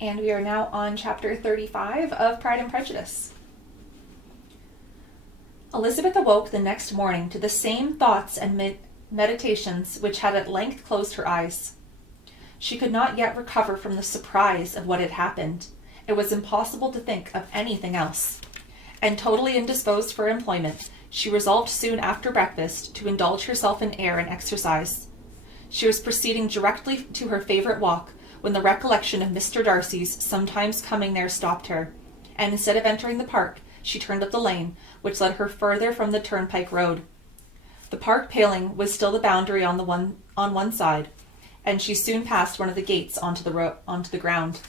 And we are now on chapter 35 of Pride and Prejudice. Elizabeth awoke the next morning to the same thoughts and meditations which had at length closed her eyes. She could not yet recover from the surprise of what had happened. It was impossible to think of anything else. And totally indisposed for employment, she resolved soon after breakfast to indulge herself in air and exercise. She was proceeding directly to her favourite walk, when the recollection of Mr. Darcy's sometimes coming there stopped her, and instead of entering the park, she turned up the lane, which led her further from the turnpike road. The park paling was still the boundary on one side, and she soon passed one of the gates onto the ground.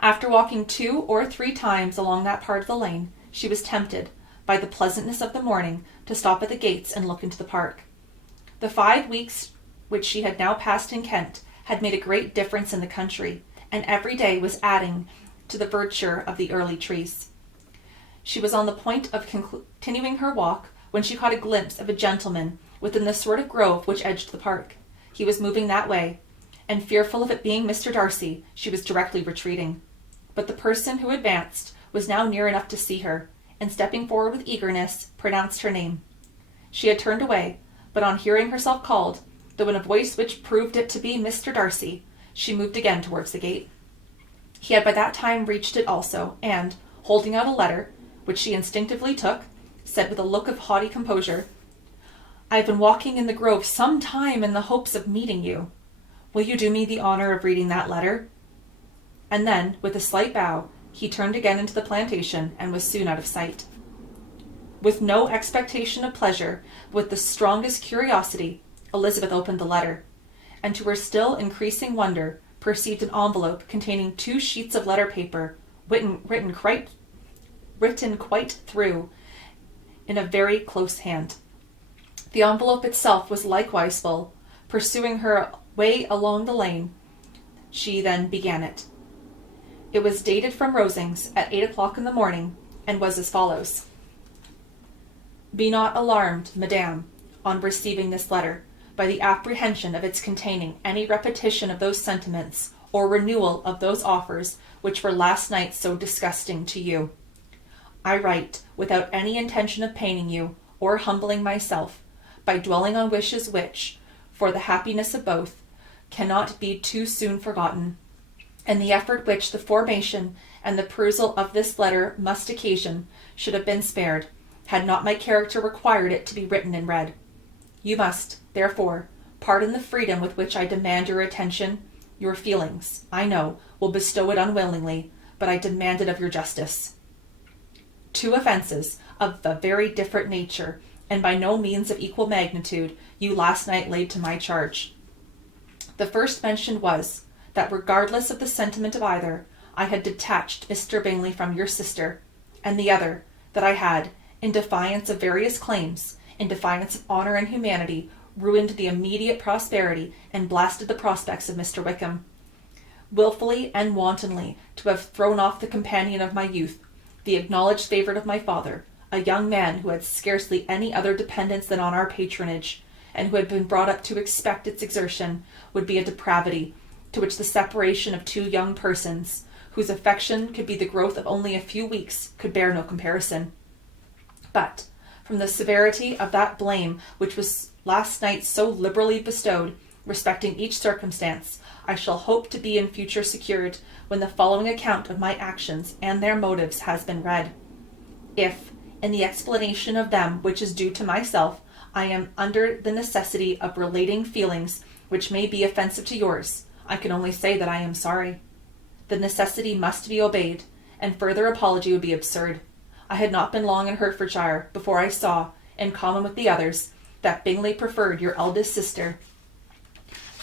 After walking 2 or 3 times along that part of the lane, she was tempted, by the pleasantness of the morning, to stop at the gates and look into the park. The 5 weeks which she had now passed in Kent had made a great difference in the country, and every day was adding to the verdure of the early trees. She was on the point of continuing her walk when she caught a glimpse of a gentleman within the sort of grove which edged the park. He was moving that way, and fearful of it being Mr. Darcy, she was directly retreating. But the person who advanced was now near enough to see her, and stepping forward with eagerness, pronounced her name. She had turned away, but on hearing herself called, though in a voice which proved it to be Mr. Darcy, she moved again towards the gate. He had by that time reached it also, and, holding out a letter, which she instinctively took, said with a look of haughty composure, "I have been walking in the grove some time in the hopes of meeting you. Will you do me the honour of reading that letter?" And then, with a slight bow, he turned again into the plantation, and was soon out of sight. With no expectation of pleasure, but with the strongest curiosity, Elizabeth opened the letter, and to her still increasing wonder, perceived an envelope containing 2 sheets of letter paper, written quite through, in a very close hand. The envelope itself was likewise full. Pursuing her way along the lane, she then began it. It was dated from Rosings at 8 o'clock in the morning, and was as follows: "Be not alarmed, Madame, on receiving this letter, by the apprehension of its containing any repetition of those sentiments, or renewal of those offers which were last night so disgusting to you. I write without any intention of paining you, or humbling myself, by dwelling on wishes which, for the happiness of both, cannot be too soon forgotten, and the effort which the formation and the perusal of this letter must occasion should have been spared, had not my character required it to be written and read. You must, therefore, pardon the freedom with which I demand your attention. Your feelings, I know, will bestow it unwillingly, but I demand it of your justice. 2 offences, of a very different nature, and by no means of equal magnitude, you last night laid to my charge. The first mentioned was, that regardless of the sentiment of either, I had detached Mr. Bingley from your sister, and the other, that I had, in defiance of various claims, in defiance of honour and humanity, ruined the immediate prosperity and blasted the prospects of Mr. Wickham. Wilfully and wantonly to have thrown off the companion of my youth, the acknowledged favourite of my father, a young man who had scarcely any other dependence than on our patronage, and who had been brought up to expect its exertion, would be a depravity, to which the separation of 2 young persons, whose affection could be the growth of only a few weeks, could bear no comparison. But, from the severity of that blame which was last night so liberally bestowed, respecting each circumstance, I shall hope to be in future secured, when the following account of my actions and their motives has been read. If, in the explanation of them which is due to myself, I am under the necessity of relating feelings which may be offensive to yours, I can only say that I am sorry. The necessity must be obeyed, and further apology would be absurd. I had not been long in Hertfordshire before I saw, in common with the others, that Bingley preferred your eldest sister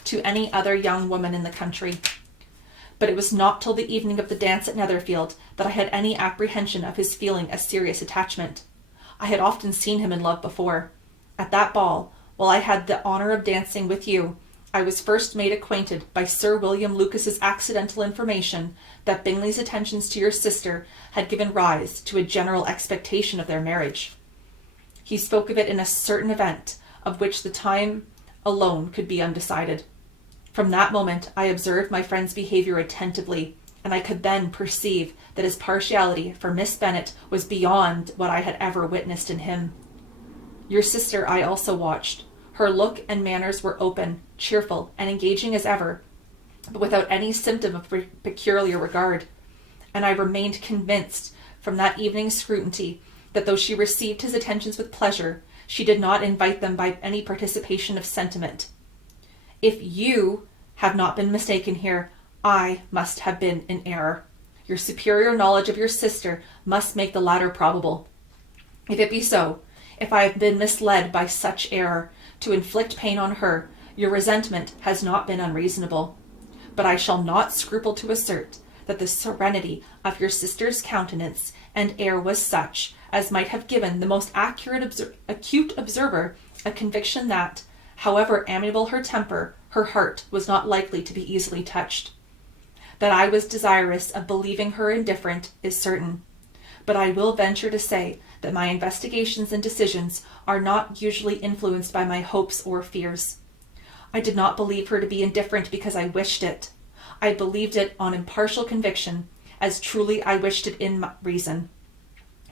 to any other young woman in the country. But it was not till the evening of the dance at Netherfield that I had any apprehension of his feeling a serious attachment. I had often seen him in love before. At that ball, while I had the honour of dancing with you, I was first made acquainted by Sir William Lucas's accidental information that Bingley's attentions to your sister had given rise to a general expectation of their marriage. He spoke of it in a certain event, of which the time alone could be undecided. From that moment I observed my friend's behaviour attentively, and I could then perceive that his partiality for Miss Bennet was beyond what I had ever witnessed in him. Your sister I also watched. Her look and manners were open, cheerful, and engaging as ever, but without any symptom of peculiar regard, and I remained convinced from that evening's scrutiny that though she received his attentions with pleasure, she did not invite them by any participation of sentiment. If you have not been mistaken here, I must have been in error. Your superior knowledge of your sister must make the latter probable. If it be so, if I have been misled by such error to inflict pain on her, your resentment has not been unreasonable. But I shall not scruple to assert that the serenity of your sister's countenance and air was such as might have given the most acute observer a conviction that, however amiable her temper, her heart was not likely to be easily touched. That I was desirous of believing her indifferent is certain, but I will venture to say that my investigations and decisions are not usually influenced by my hopes or fears. I did not believe her to be indifferent because I wished it. I believed it on impartial conviction, as truly I wished it in reason.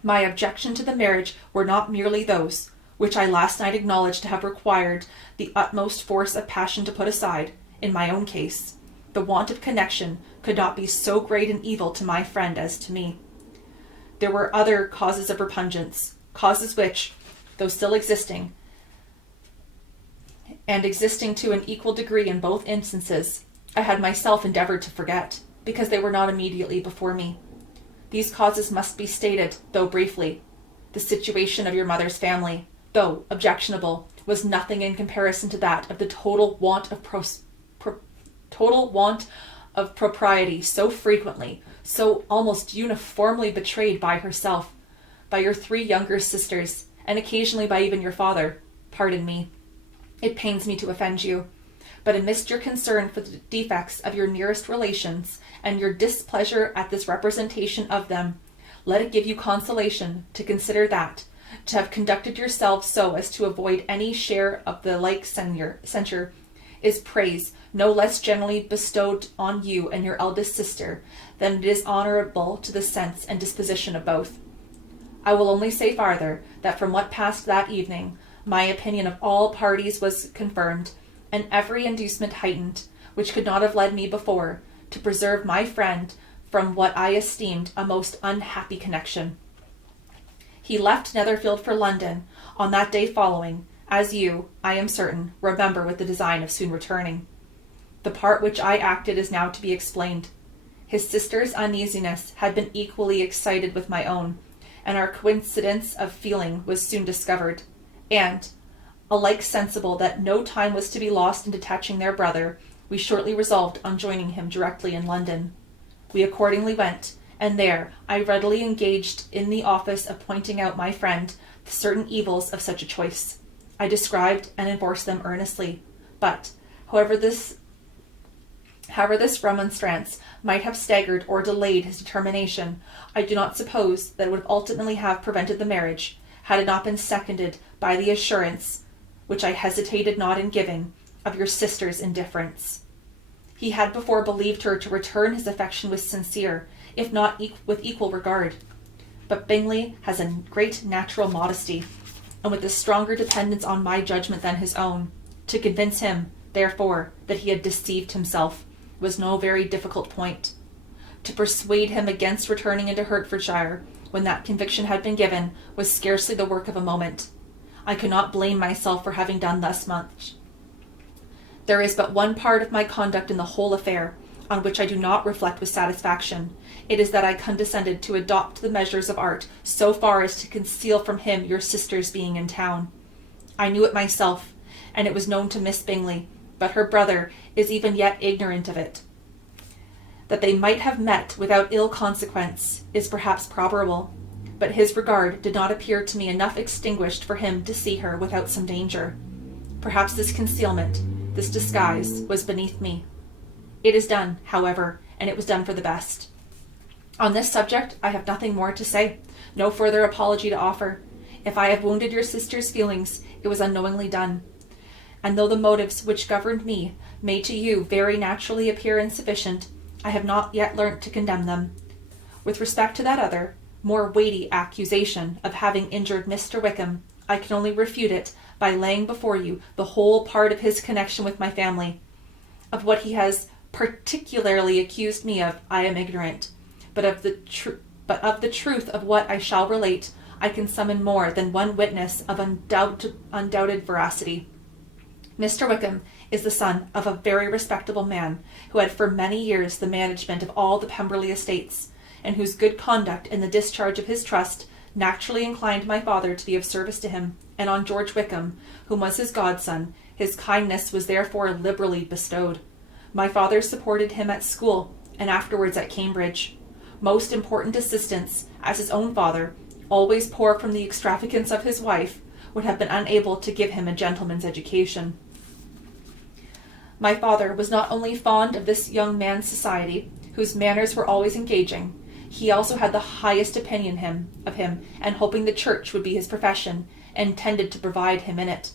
My objection to the marriage were not merely those which I last night acknowledged to have required the utmost force of passion to put aside. In my own case, the want of connection could not be so great an evil to my friend as to me. There were other causes of repugnance, causes which, though still existing, and existing to an equal degree in both instances, I had myself endeavoured to forget, because they were not immediately before me. These causes must be stated, though briefly. The situation of your mother's family, though objectionable, was nothing in comparison to that of the total want of propriety so frequently, so almost uniformly betrayed by herself, by your 3 younger sisters, and occasionally by even your father. Pardon me. It pains me to offend you, but amidst your concern for the defects of your nearest relations, and your displeasure at this representation of them, let it give you consolation to consider that, to have conducted yourselves so as to avoid any share of the like censure, is praise no less generally bestowed on you and your eldest sister than it is honourable to the sense and disposition of both. I will only say farther, that from what passed that evening, my opinion of all parties was confirmed, and every inducement heightened, which could not have led me before, to preserve my friend from what I esteemed a most unhappy connection. He left Netherfield for London on that day following, as you, I am certain, remember, with the design of soon returning. The part which I acted is now to be explained. His sister's uneasiness had been equally excited with my own, and our coincidence of feeling was soon discovered, and, alike sensible that no time was to be lost in detaching their brother, we shortly resolved on joining him directly in London. We accordingly went, and there I readily engaged in the office of pointing out my friend the certain evils of such a choice. I described and enforced them earnestly, but, however this remonstrance might have staggered or delayed his determination, I do not suppose that it would ultimately have prevented the marriage, had it not been seconded by the assurance, which I hesitated not in giving, of your sister's indifference. He had before believed her to return his affection with sincere, if not with equal regard. But Bingley has a great natural modesty, and with a stronger dependence on my judgment than his own. To convince him, therefore, that he had deceived himself was no very difficult point. To persuade him against returning into Hertfordshire, when that conviction had been given, was scarcely the work of a moment. I could not blame myself for having done thus much. There is but one part of my conduct in the whole affair on which I do not reflect with satisfaction. It is that I condescended to adopt the measures of art so far as to conceal from him your sister's being in town. I knew it myself, and it was known to Miss Bingley, but her brother is even yet ignorant of it. That they might have met without ill consequence is perhaps probable, but his regard did not appear to me enough extinguished for him to see her without some danger. Perhaps this concealment, this disguise, was beneath me. It is done, however, and it was done for the best. On this subject I have nothing more to say, no further apology to offer. If I have wounded your sister's feelings, it was unknowingly done. And though the motives which governed me may to you very naturally appear insufficient, I have not yet learnt to condemn them. With respect to that other, more weighty accusation of having injured Mr. Wickham, I can only refute it by laying before you the whole part of his connection with my family. Of what he has particularly accused me of, I am ignorant, but of the truth of what I shall relate, I can summon more than one witness of undoubted veracity. Mr. Wickham is the son of a very respectable man who had for many years the management of all the Pemberley estates, and whose good conduct in the discharge of his trust naturally inclined my father to be of service to him, and on George Wickham, whom was his godson, his kindness was therefore liberally bestowed. My father supported him at school, and afterwards at Cambridge. Most important assistance, as his own father, always poor from the extravagance of his wife, would have been unable to give him a gentleman's education. My father was not only fond of this young man's society, whose manners were always engaging, he also had the highest opinion of him, and hoping the church would be his profession, intended to provide him in it.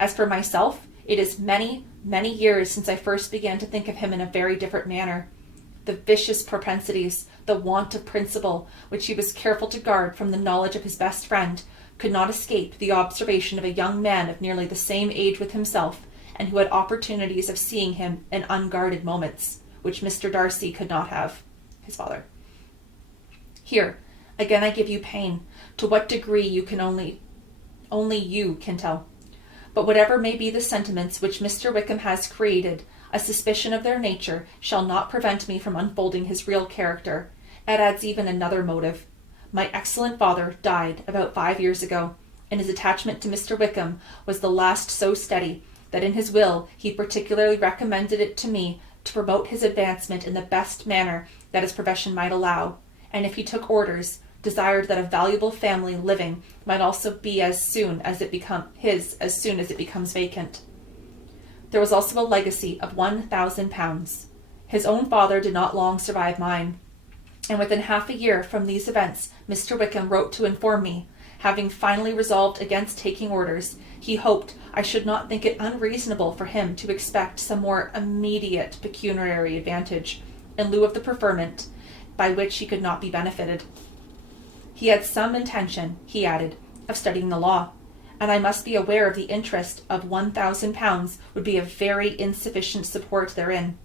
As for myself, it is many, many years since I first began to think of him in a very different manner. The vicious propensities, the want of principle, which he was careful to guard from the knowledge of his best friend, could not escape the observation of a young man of nearly the same age with himself, and who had opportunities of seeing him in unguarded moments, which Mr. Darcy could not have, his father. Here, again I give you pain, to what degree you can only you can tell. But whatever may be the sentiments which Mr. Wickham has created, a suspicion of their nature shall not prevent me from unfolding his real character. It adds even another motive. My excellent father died about 5 years ago, and his attachment to Mr. Wickham was the last so steady that in his will he particularly recommended it to me to promote his advancement in the best manner that his profession might allow, and if he took orders, desired that a valuable family living might also be as soon as it becomes vacant. There was also a legacy of £1,000. His own father did not long survive mine, and within half a year from these events Mr. Wickham wrote to inform me, having finally resolved against taking orders, he hoped I should not think it unreasonable for him to expect some more immediate pecuniary advantage in lieu of the preferment, by which he could not be benefited. He had some intention, he added, of studying the law, and I must be aware of the interest of £1,000 would be a very insufficient support therein.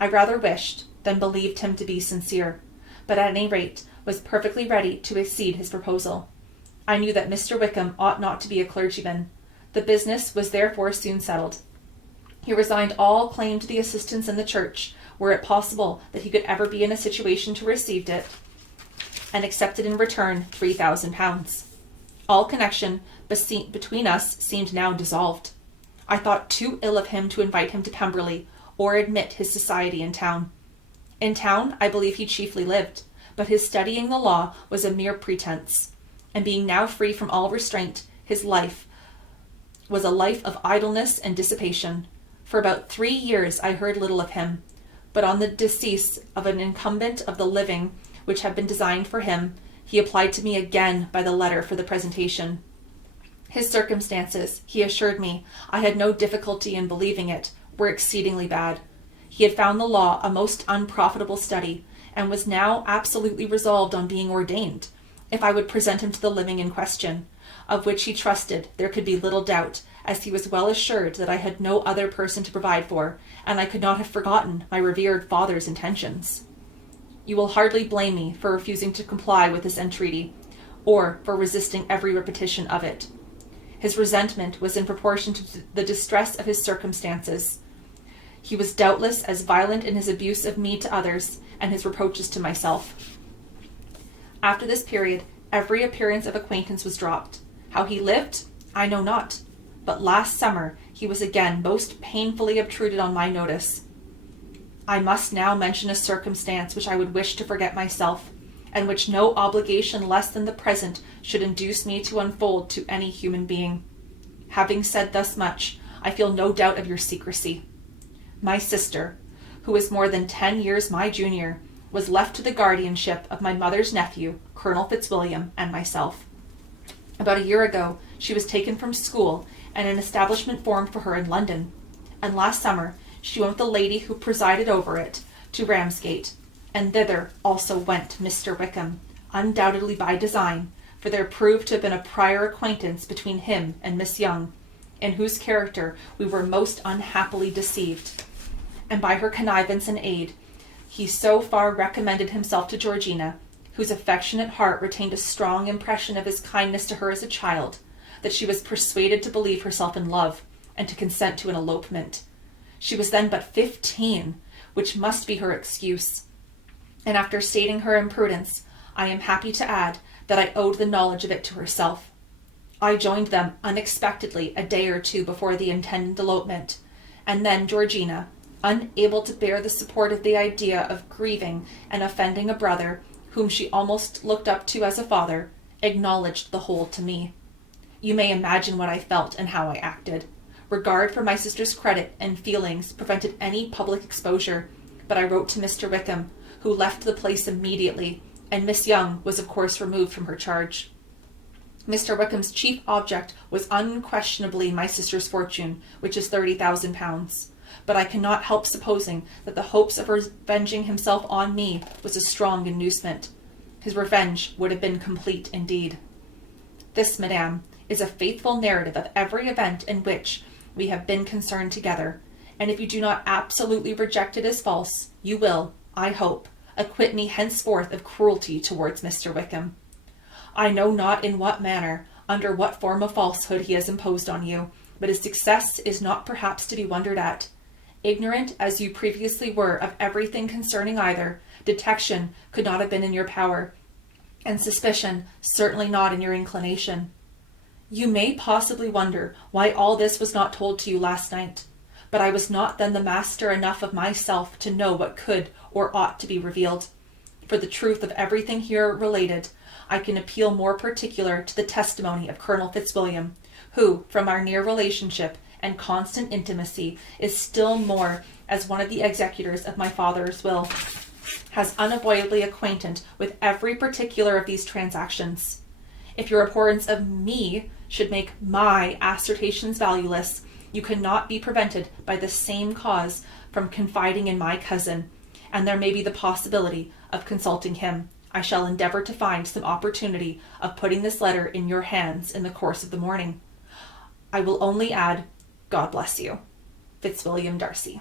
I rather wished than believed him to be sincere, but at any rate was perfectly ready to accede his proposal. I knew that Mr. Wickham ought not to be a clergyman. The business was therefore soon settled. He resigned all claim to the assistance in the church, were it possible that he could ever be in a situation to receive it, and accepted in return £3,000. All connection between us seemed now dissolved. I thought too ill of him to invite him to Pemberley, or admit his society in town. In town I believe he chiefly lived, but his studying the law was a mere pretence, and being now free from all restraint, his life was a life of idleness and dissipation. For about 3 years I heard little of him, but on the decease of an incumbent of the living which had been designed for him, he applied to me again by the letter for the presentation. His circumstances, he assured me, I had no difficulty in believing it, were exceedingly bad. He had found the law a most unprofitable study, and was now absolutely resolved on being ordained, if I would present him to the living in question, of which he trusted there could be little doubt, as he was well assured that I had no other person to provide for, and I could not have forgotten my revered father's intentions. You will hardly blame me for refusing to comply with this entreaty, or for resisting every repetition of it. His resentment was in proportion to the distress of his circumstances. He was doubtless as violent in his abuse of me to others, and his reproaches to myself. After this period, every appearance of acquaintance was dropped. How he lived, I know not, but last summer he was again most painfully obtruded on my notice. I must now mention a circumstance which I would wish to forget myself, and which no obligation less than the present should induce me to unfold to any human being. Having said thus much, I feel no doubt of your secrecy. My sister, who is more than 10 years my junior, was left to the guardianship of my mother's nephew, Colonel Fitzwilliam, and myself. About a year ago, she was taken from school and an establishment formed for her in London, and last summer she went with the lady who presided over it to Ramsgate, and thither also went Mr. Wickham, undoubtedly by design, for there proved to have been a prior acquaintance between him and Miss Young, in whose character we were most unhappily deceived, and by her connivance and aid he so far recommended himself to Georgina, whose affectionate heart retained a strong impression of his kindness to her as a child, that she was persuaded to believe herself in love, and to consent to an elopement. She was then but 15, which must be her excuse, and after stating her imprudence, I am happy to add that I owed the knowledge of it to herself. I joined them unexpectedly a day or two before the intended elopement, and then Georgina, unable to bear the support of the idea of grieving and offending a brother whom she almost looked up to as a father, acknowledged the whole to me. You may imagine what I felt and how I acted. Regard for my sister's credit and feelings prevented any public exposure, but I wrote to Mr. Wickham, who left the place immediately, and Miss Young was of course removed from her charge. Mr. Wickham's chief object was unquestionably my sister's fortune, which is £30,000, but I cannot help supposing that the hopes of revenging himself on me was a strong inducement. His revenge would have been complete indeed. This, madame, is a faithful narrative of every event in which we have been concerned together, and if you do not absolutely reject it as false, you will, I hope, acquit me henceforth of cruelty towards Mr. Wickham. I know not in what manner, under what form of falsehood he has imposed on you, but his success is not perhaps to be wondered at. Ignorant as you previously were of everything concerning either, detection could not have been in your power, and suspicion certainly not in your inclination. You may possibly wonder why all this was not told to you last night, but I was not then the master enough of myself to know what could or ought to be revealed. For the truth of everything here related, I can appeal more particular to the testimony of Colonel Fitzwilliam, who, from our near relationship and constant intimacy, is still more, as one of the executors of my father's will, has unavoidably acquainted with every particular of these transactions. If your abhorrence of me should make my assertions valueless, you cannot be prevented by the same cause from confiding in my cousin, and there may be the possibility of consulting him. I shall endeavour to find some opportunity of putting this letter in your hands in the course of the morning. I will only add, God bless you. Fitzwilliam Darcy.